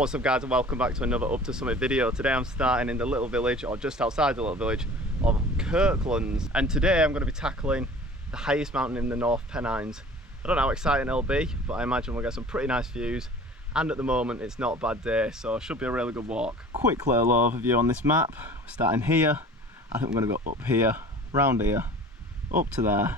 What's up guys, and welcome back to another Up to Summit video. Today I'm starting in the little village, or just outside the little village of Kirklands, and today I'm going to be tackling the highest mountain in the North Pennines. I don't know how exciting it'll be, but I imagine we'll get some pretty nice views, and at the moment it's not a bad day, so it should be a really good walk. Quick little overview on this map. We're starting here. I think we're going to go up here, round here, up to there,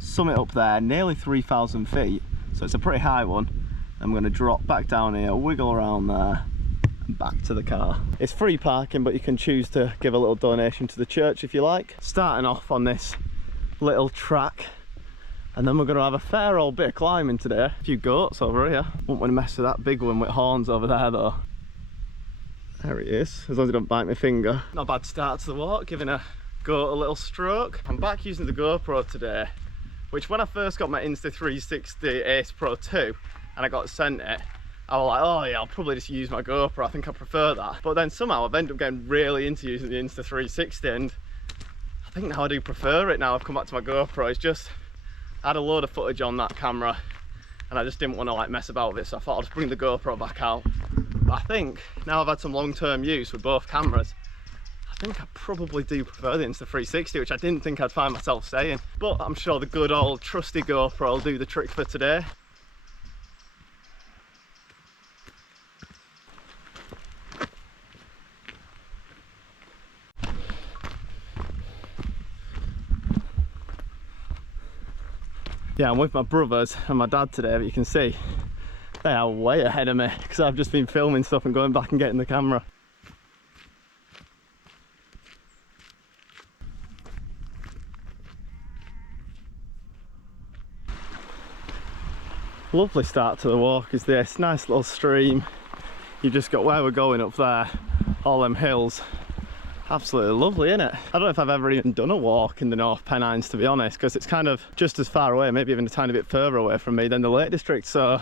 summit up there, nearly 3,000 feet, so it's a pretty high one. I'm going to drop back down here, wiggle around there, and back to the car. It's free parking, but you can choose to give a little donation to the church if you like. Starting off on this little track, and then we're going to have a fair old bit of climbing today. A few goats over here. Won't want to mess with that big one with horns over there though. There he is, as long as he don't bite my finger. Not a bad start to the walk, giving a goat a little stroke. I'm back using the GoPro today, which when I first got my Insta360 Ace Pro 2, and I got sent it, I was like, oh yeah, I'll probably just use my GoPro, I think I prefer that. But then somehow I've ended up getting really into using the Insta360, and I think now I do prefer it now I've come back to my GoPro. It's just, I had a load of footage on that camera, and I just didn't want to like mess about with it, so I thought I'll just bring the GoPro back out. But I think, now I've had some long-term use with both cameras, I think I probably do prefer the Insta360, which I didn't think I'd find myself saying. But I'm sure the good old trusty GoPro will do the trick for today. Yeah, I'm with my brothers and my dad today, but you can see they are way ahead of me because I've just been filming stuff and going back and getting the camera. Lovely start to the walk is this, nice little stream. You've just got where we're going up there, all them hills. Absolutely lovely, isn't it? I don't know if I've ever even done a walk in the North Pennines, to be honest, because it's kind of just as far away, maybe even a tiny bit further away from me than the Lake District, so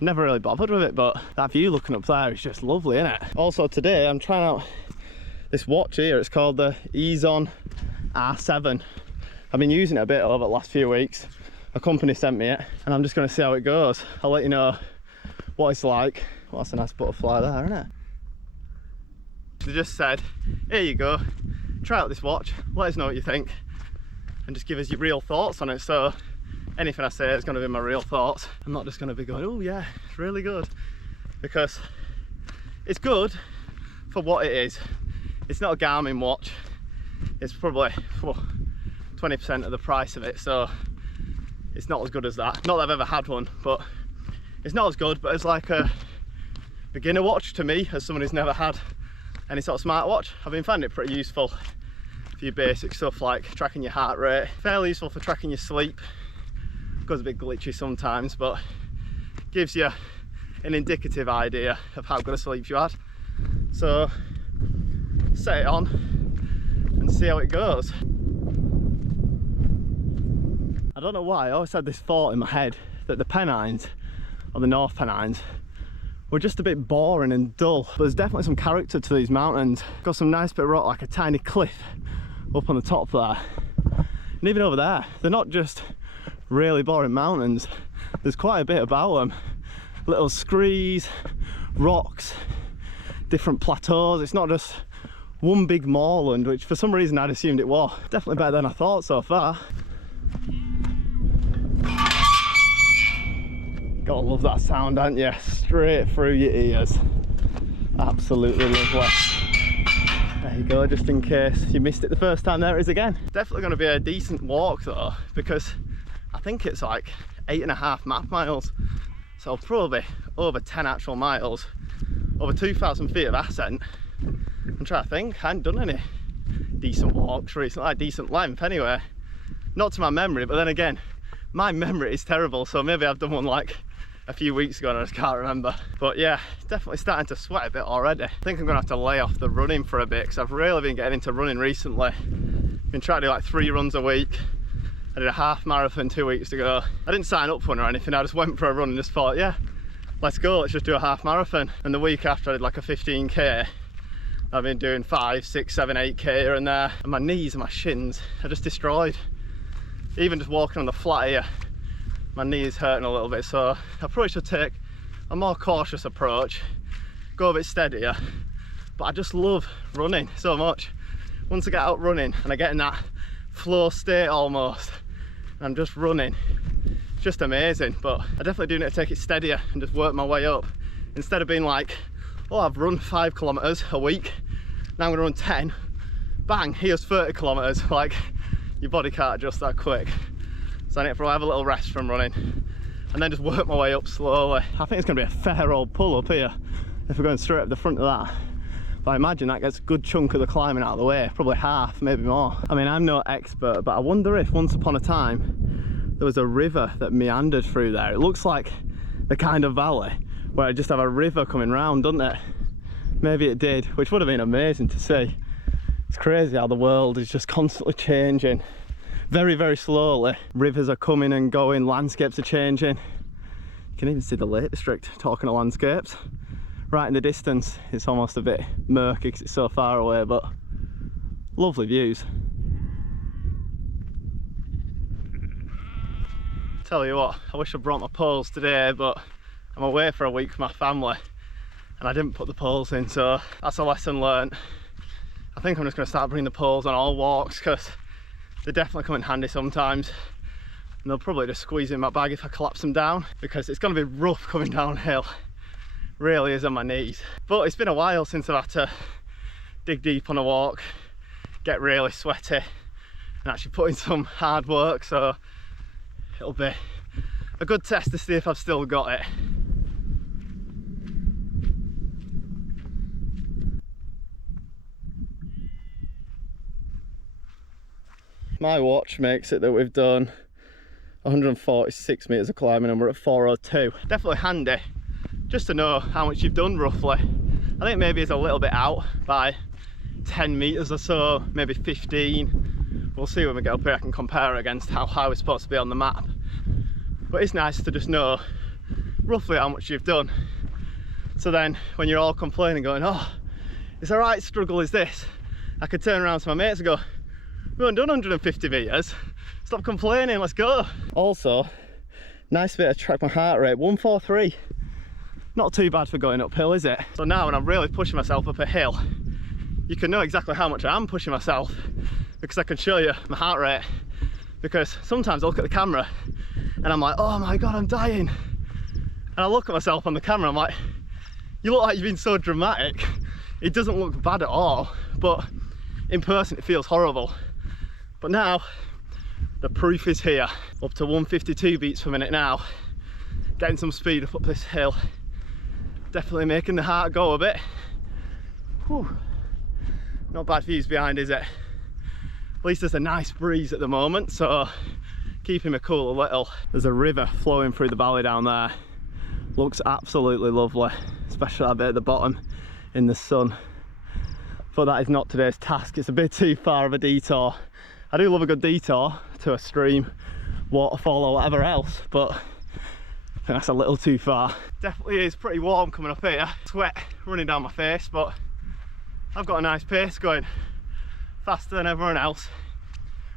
never really bothered with it. But that view looking up there is just lovely, isn't it? Also today I'm trying out this watch here. It's called the Ezon R7. I've been using it a bit over the last few weeks. A company sent me it, and I'm just going to see how it goes. I'll let you know what it's like. Well, that's a nice butterfly there, isn't it? They just said, here you go, try out this watch, let us know what you think, and just give us your real thoughts on it. So anything I say is going to be my real thoughts. I'm not just going to be going, oh yeah, it's really good, because it's good for what it is. It's not a Garmin watch, it's probably 20% of the price of it, so it's not as good as that. Not that I've ever had one, but it's not as good, but it's like a beginner watch to me, as someone who's never had any sort of smartwatch. I've been finding it pretty useful for your basic stuff like tracking your heart rate. Fairly useful for tracking your sleep. Goes a bit glitchy sometimes, but gives you an indicative idea of how good a sleep you had. So set it on and see how it goes. I don't know why, I always had this thought in my head that the Pennines, or the North Pennines, were just a bit boring and dull. But there's definitely some character to these mountains. Got some nice bit of rock, like a tiny cliff up on the top there. And even over there, they're not just really boring mountains. There's quite a bit about them. Little screes, rocks, different plateaus. It's not just one big moorland, which for some reason I'd assumed it was. Definitely better than I thought so far. Gotta love that sound, don't you? Straight through your ears. Absolutely lovely. There you go, just in case you missed it the first time, there it is again. Definitely going to be a decent walk though, because I think it's like 8.5 map miles. So probably over 10 actual miles, over 2,000 feet of ascent. I'm trying to think, I haven't done any decent walks recently, like decent length anyway. Not to my memory, but then again, my memory is terrible, so maybe I've done one like a few weeks ago and I just can't remember. But yeah, definitely starting to sweat a bit already. I think I'm gonna have to lay off the running for a bit, because I've really been getting into running recently. Been trying to do like 3 runs a week. I did a half marathon 2 weeks ago. I didn't sign up for one or anything, I just went for a run and just thought, yeah, let's go, let's just do a half marathon. And the week after I did like a 15k. I've been doing 5, 6, 7, 8k here and there, and my knees and my shins are just destroyed. Even just walking on the flat here, my knee is hurting a little bit, so I probably should take a more cautious approach go a bit steadier, but I just love running so much. Once I get out running and I get in that flow state almost, I'm just running, it's just amazing. But I definitely do need to take it steadier and just work my way up, instead of being like, oh, I've run 5 kilometers a week, now I'm gonna run 10, bang, here's 30 kilometers. Like, your body can't adjust that quick. So I need to have a little rest from running and then just work my way up slowly. I think it's gonna be a fair old pull up here if we're going straight up the front of that. But I imagine that gets a good chunk of the climbing out of the way, probably half, maybe more. I mean, I'm no expert, but I wonder if once upon a time there was a river that meandered through there. It looks like the kind of valley where I just have a river coming round, doesn't it? Maybe it did, which would have been amazing to see. It's crazy how the world is just constantly changing, very, very slowly. Rivers are coming and going, landscapes are changing. You can even see the Lake District, talking of landscapes. Right in the distance, it's almost a bit murky because it's so far away, but lovely views. Tell you what, I wish I brought my poles today, but I'm away for a week with my family and I didn't put the poles in, so that's a lesson learnt. I think I'm just going to start bringing the poles on all walks, because they definitely come in handy sometimes, and they'll probably just squeeze in my bag if I collapse them down, because it's going to be rough coming downhill. Really is on my knees. But it's been a while since I've had to dig deep on a walk, get really sweaty and actually put in some hard work, so it'll be a good test to see if I've still got it. My watch makes it that we've done 146 metres of climbing and we're at 402. Definitely handy just to know how much you've done roughly. I think maybe it's a little bit out by 10 metres or so, maybe 15. We'll see when we get up here. I can compare against how high we're supposed to be on the map. But it's nice to just know roughly how much you've done. So then when you're all complaining going, oh, it's a right struggle is this, I could turn around to my mates and go, we haven't done 150 metres, stop complaining, let's go. Also, nice bit to track my heart rate, 143. Not too bad for going uphill, is it? So now when I'm really pushing myself up a hill, you can know exactly how much I am pushing myself, because I can show you my heart rate. Because sometimes I look at the camera and I'm like, oh my God, I'm dying. And I look at myself on the camera, I'm like, you look like you've been so dramatic. It doesn't look bad at all, but in person it feels horrible. But now, the proof is here. Up to 152 beats per minute now. Getting some speed up this hill. Definitely making the heart go a bit. Whew. Not bad views behind, is it? At least there's a nice breeze at the moment, so keeping me cool a little. There's a river flowing through the valley down there. Looks absolutely lovely, especially that bit at the bottom in the sun. But that is not today's task. It's a bit too far of a detour. I do love a good detour to a stream, waterfall or whatever else, but I think that's a little too far. Definitely is pretty warm coming up here. Sweat running down my face, but I've got a nice pace going, faster than everyone else,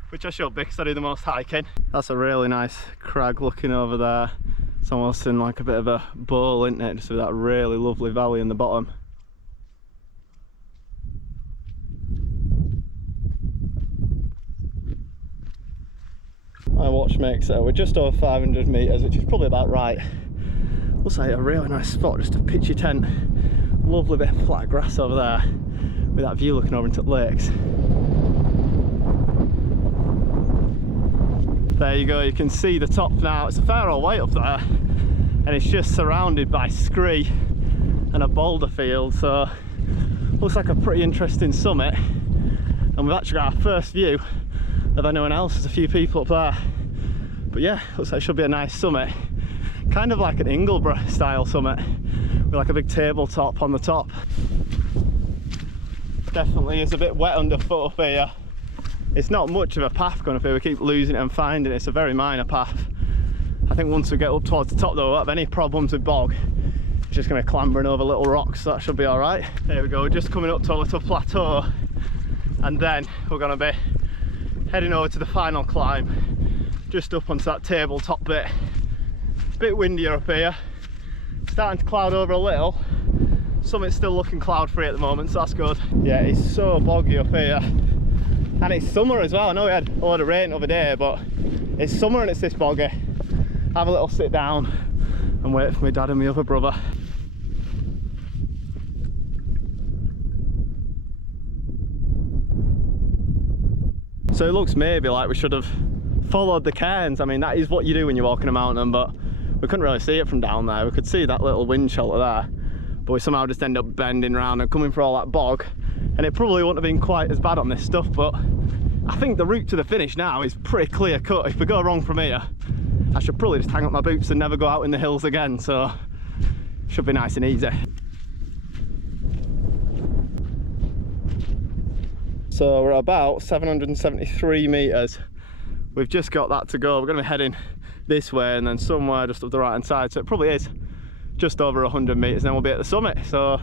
which I should be because I do the most hiking. That's a really nice crag looking over there. It's almost in like a bit of a bowl, isn't it? Just with that really lovely valley in the bottom. My watch makes it, we're just over 500 metres, which is probably about right. Looks like a really nice spot just to pitch your tent. Lovely bit of flat grass over there with that view looking over into the lakes. There you go, you can see the top now. It's a fair old way up there and it's just surrounded by scree and a boulder field, so looks like a pretty interesting summit. And we've actually got our first view of anyone else. There's a few people up there, but yeah, looks like it should be a nice summit, kind of like an Ingleborough style summit with like a big tabletop on the top. Definitely is a bit wet underfoot up here. It's not much of a path going up here, we keep losing it and finding it. It's a very minor path. I think once we get up towards the top though, we won't have any problems with bog. It's just going to be clambering over little rocks, so that should be all right. There we go, we're just coming up to a little plateau and then we're going to be heading over to the final climb, just up onto that tabletop bit. Bit windier up here, starting to cloud over a little, Summit's still looking cloud free at the moment, so that's good. Yeah, it's so boggy up here. And it's summer as well. I know we had a lot of rain the other day, but it's summer and it's this boggy. Have a little sit down and wait for my dad and my other brother. So it looks maybe like we should have followed the cairns. I mean, that is what you do when you're walking a mountain, but we couldn't really see it from down there. We could see that little wind shelter there, but we somehow just end up bending around and coming for all that bog, and it probably wouldn't have been quite as bad on this stuff. But I think the route to the finish now is pretty clear cut. If we go wrong from here, I should probably just hang up my boots and never go out in the hills again, so should be nice and easy. So we're about 773 meters. We've just got that to go. We're going to be heading this way and then somewhere just up the right hand side, so it probably is just over 100 meters, then we'll be at the summit. So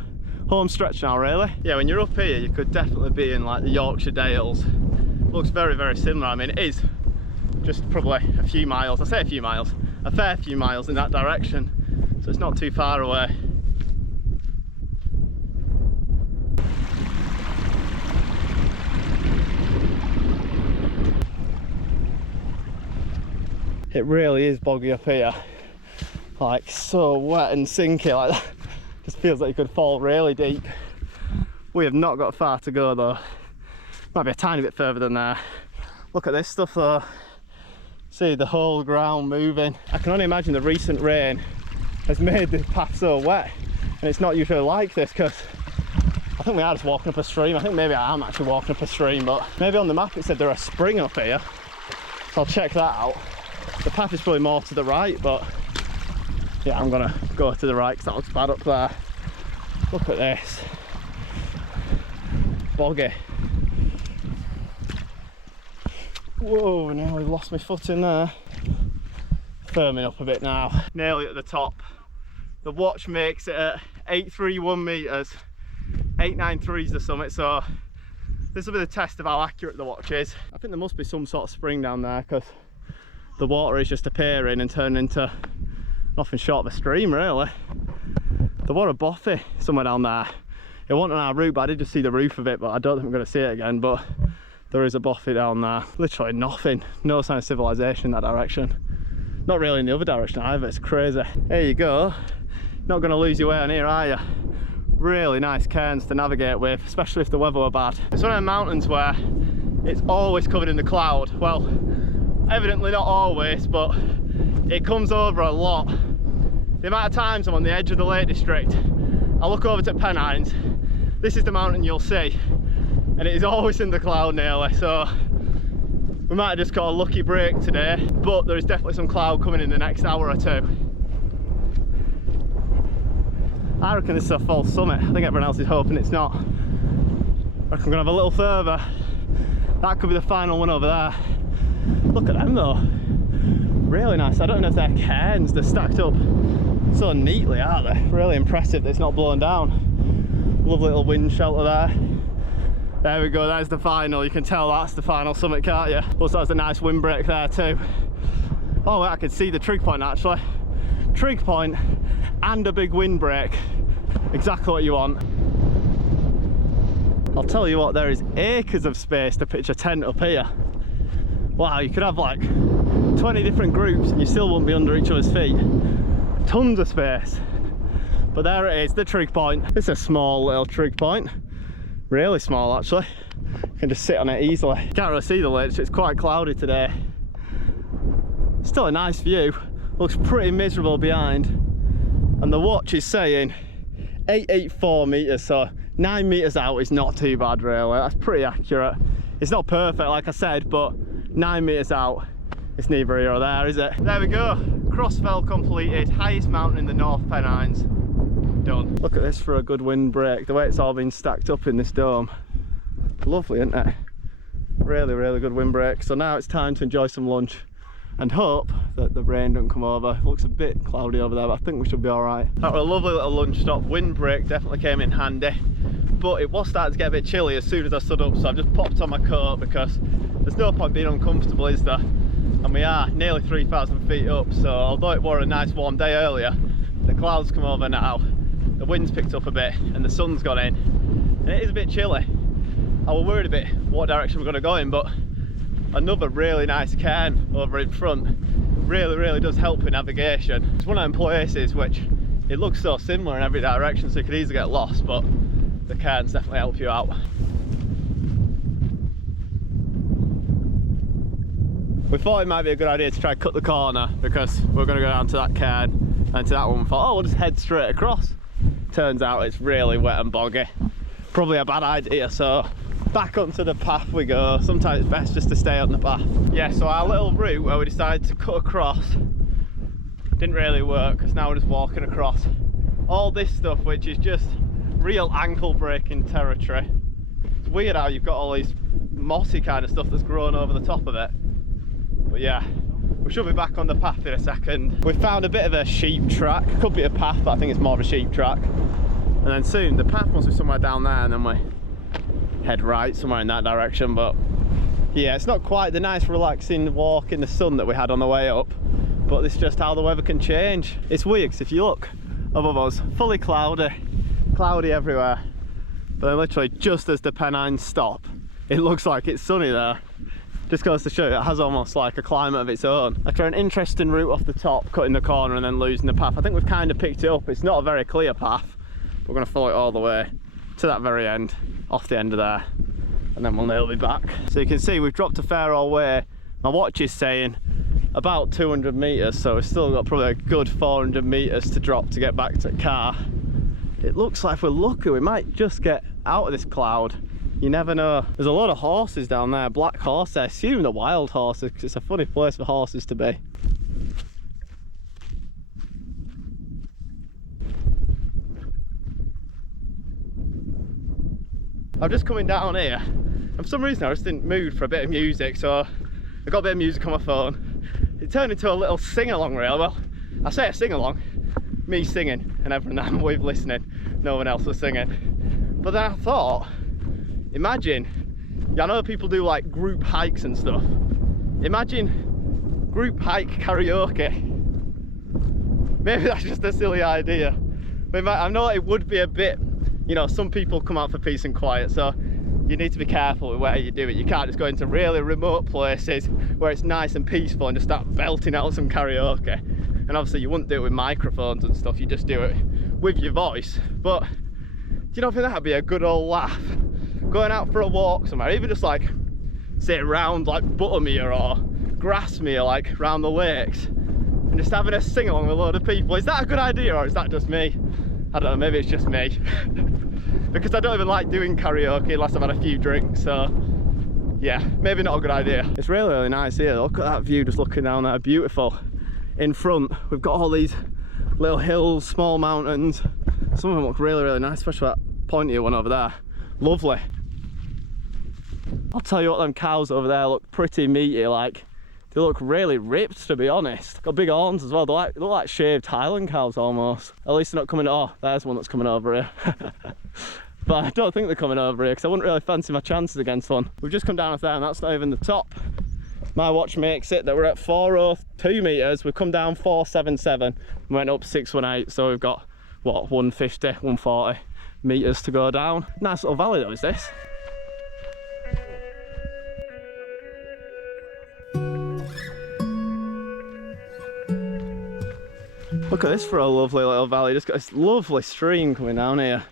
home stretch now, really. Yeah, when you're up here you could definitely be in like the Yorkshire Dales. Looks very, very similar. I mean, it is just probably a few miles, I say a few miles, a fair few miles in that direction, so it's not too far away. It really is boggy up here, like so wet and sinky like that. Just feels like you could fall really deep. We have not got far to go though. Might be a tiny bit further than there. Look at this stuff though. See the whole ground moving. I can only imagine the recent rain has made this path so wet, and it's not usually like this, because I think we are just walking up a stream. I think maybe I am actually walking up a stream, but maybe on the map it said there's a spring up here, so I'll check that out. The path is probably more to the right, but yeah, I'm gonna go to the right because that looks bad up there. Look at this. Boggy. Whoa, nearly lost my foot in there. Firming up a bit now. Nearly at the top. The watch makes it at 831 meters. 893 is the summit, so this will be the test of how accurate the watch is. I think there must be some sort of spring down there, because the water is just appearing and turning into nothing short of a stream, really. There was a bothy somewhere down there. It wasn't on our route, but I did just see the roof of it, but I don't think we're going to see it again. But there is a bothy down there. Literally nothing. No sign of civilization in that direction. Not really in the other direction either. It's crazy. There you go. Not going to lose your way on here, are you? Really nice cairns to navigate with, especially if the weather were bad. It's one of the mountains where it's always covered in the cloud. Well, evidently not always, but it comes over a lot. The amount of times I'm on the edge of the Lake District, I look over to Pennines, this is the mountain you'll see, and it is always in the cloud nearly, so we might have just got a lucky break today, but there is definitely some cloud coming in the next hour or two. I reckon this is a false summit. I think everyone else is hoping it's not. I reckon we're gonna have a little further. That could be the final one over there. Look at them though. Really nice. I don't know if they're cairns. They're stacked up so neatly, aren't they? Really impressive that it's not blown down. Lovely little wind shelter there. There we go, there's the final. You can tell that's the final summit, can't you? Plus there's a nice windbreak there too. Oh, I can see the trig point actually. Trig point and a big windbreak. Exactly what you want. I'll tell you what, there is acres of space to pitch a tent up here. Wow, you could have like 20 different groups and you still wouldn't be under each other's feet. Tons of space. But there it is, the trig point. It's a small little trig point. Really small actually. You can just sit on it easily. Can't really see the lake, it's quite cloudy today. Still a nice view. Looks pretty miserable behind. And the watch is saying 884 meters, so 9 meters out is not too bad really. That's pretty accurate. It's not perfect like I said, but 9 meters out, it's neither here or there, is it? There we go, Crossfell completed, highest mountain in the North Pennines, done. Look at this for a good windbreak, the way it's all been stacked up in this dome. Lovely, isn't it? Really, really good windbreak. So now it's time to enjoy some lunch and hope that the rain don't come over. It looks a bit cloudy over there, but I think we should be all right. That was a lovely little lunch stop. Windbreak definitely came in handy, but it was starting to get a bit chilly as soon as I stood up, so I've just popped on my coat because there's no point being uncomfortable, is there? And we are nearly 3,000 feet up, so although it was a nice warm day earlier, the clouds come over now the wind's picked up a bit and the sun's gone in, and it is a bit chilly. I was worried a bit what direction we're going to go in, but another really nice cairn over in front really does help in navigation. It's one of them places which it looks so similar in every direction, so you could easily get lost, but the cairns definitely help you out. We thought it might be a good idea to try and cut the corner because we're going to go down to that cairn and to that one. We thought, oh, we'll just head straight across. Turns out it's really wet and boggy. Probably a bad idea, so back onto the path we go. Sometimes it's best just to stay on the path. Yeah, so our little route where we decided to cut across didn't really work, because now we're just walking across all this stuff which is just real ankle breaking territory. It's weird how you've got all these mossy kind of stuff that's grown over the top of it. But yeah, we should be back on the path in a second. We found a bit of a sheep track. Could be a path, but I think it's more of a sheep track. And then soon the path must be somewhere down there, and then we head right somewhere in that direction. But yeah, it's not quite the nice relaxing walk in the sun that we had on the way up, but it's just how the weather can change. It's weird because if you look above us, fully cloudy everywhere, but then literally just as the Pennines stop, it looks like it's sunny there. Just goes to show you, it has almost like a climate of its own. After an interesting route off the top, cutting the corner and then losing the path, I think we've kind of picked it up. It's not a very clear path. We're going to follow it all the way to that very end, off the end of there, and then we'll nearly be back. So you can see we've dropped a fair old way. My watch is saying about 200 metres, so we've still got probably a good 400 metres to drop to get back to the car. It looks like if we're lucky, we might just get out of this cloud. You never know. There's a lot of horses down there, black horses. I assume they're wild horses because it's a funny place for horses to be. I'm just coming down here, and for some reason I just in mood for a bit of music, so I got a bit of music on my phone. It turned into a little sing-along reel. Well, I say a sing-along, me singing and everyone I'm with listening, no one else was singing. But then I thought, imagine, I know people do like group hikes and stuff. Imagine group hike karaoke. Maybe that's just a silly idea. But I know it would be a bit, you know, some people come out for peace and quiet, so you need to be careful with where you do it. You can't just go into really remote places where it's nice and peaceful and just start belting out some karaoke. And obviously you wouldn't do it with microphones and stuff, you just do it with your voice. But do you not think that'd be a good old laugh? Going out for a walk somewhere, even just like say around like Buttermere or Grassmere, like round the lakes, and just having a sing along with a load of people. Is that a good idea, or is that just me? I don't know, maybe it's just me. Because I don't even like doing karaoke unless I've had a few drinks, so yeah, maybe not a good idea. It's really nice here. Look at that view, just looking down there, beautiful. In front we've got all these little hills, small mountains. Some of them look really nice, especially that pointier one over there. Lovely. I'll tell you what, them cows over there look pretty meaty. Like, they look really ripped, to be honest. Got big horns as well. They look like shaved Highland cows almost. At least they're not coming. Oh, there's one that's coming over here. But I don't think they're coming over here because I wouldn't really fancy my chances against one. We've just come down off there, and that's not even the top. My watch makes it that we're at 402 metres. We've come down 477 and went up 618. So we've got, what, 150, 140 metres to go down. Nice little valley though, is this? Look at this for a lovely little valley. Just got this lovely stream coming down here.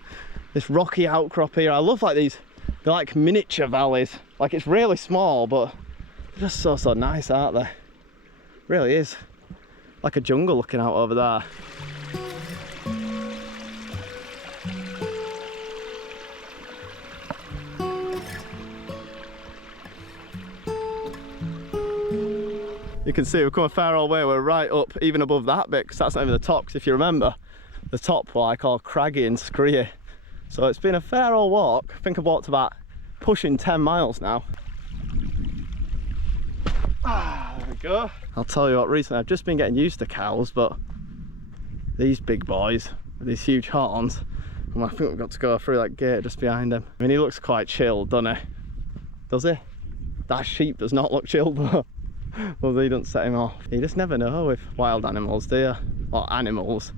This rocky outcrop here. I love like these, they're like miniature valleys. Like it's really small, but they're just so nice, aren't they? Really is. Like a jungle looking out over there. You can see we've come a fair old way. We're right up, even above that bit, because that's not even the top. Because if you remember, the top were like all craggy and scree. So it's been a fair old walk. I think I've walked about pushing 10 miles now. There we go. I'll tell you what, recently I've just been getting used to cows, but these big boys with these huge horns, and I think we've got to go through that gate just behind him. I mean, he looks quite chilled, doesn't he? Does he? That sheep does not look chilled though. Well, they don't set him off. You just never know with wild animals, do you? Or animals.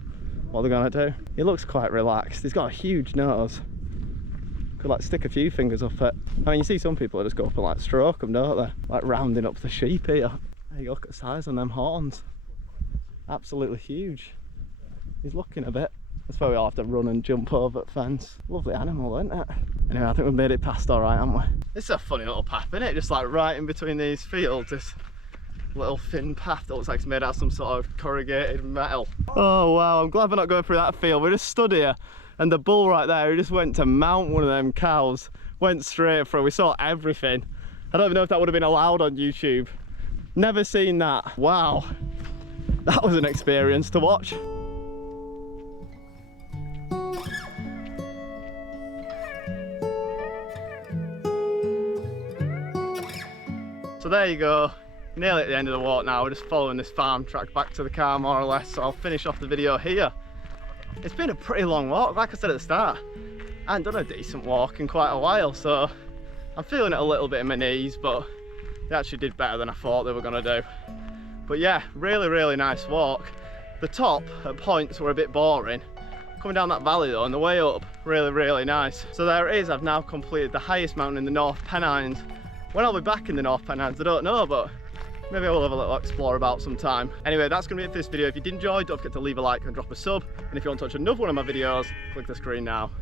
what they're gonna do. He looks quite relaxed. He's got a huge nose. Could like stick a few fingers up it. I mean, you see some people that just go up and like stroke them, don't they? Like rounding up the sheep here. There you go, look at the size on them horns. Absolutely huge. He's looking a bit. That's why we all have to run and jump over the fence. Lovely animal, isn't it? Anyway, I think we've made it past all right, haven't we? This is a funny little path, isn't it? Just like right in between these fields, this little thin path that looks like it's made out of some sort of corrugated metal. Oh wow, I'm glad we're not going through that field. We just stood here and the bull right there, he just went to mount one of them cows, went straight through. We saw everything. I don't even know if that would have been allowed on YouTube. Never seen that. Wow, that was an experience to watch. So there you go, nearly at the end of the walk now. We're just following this farm track back to the car more or less, so I'll finish off the video here. It's been a pretty long walk, like I said at the start. I haven't done a decent walk in quite a while, so I'm feeling it a little bit in my knees, but they actually did better than I thought they were going to do. But yeah, really nice walk. The top at points were a bit boring. Coming down that valley though, and the way up, really nice. So there it is, I've now completed the highest mountain in the North Pennines. When I'll be back in the North Pennines, I don't know, but maybe I will have a little explore about sometime. Anyway, that's going to be it for this video. If you did enjoy, don't forget to leave a like and drop a sub. And if you want to watch another one of my videos, click the screen now.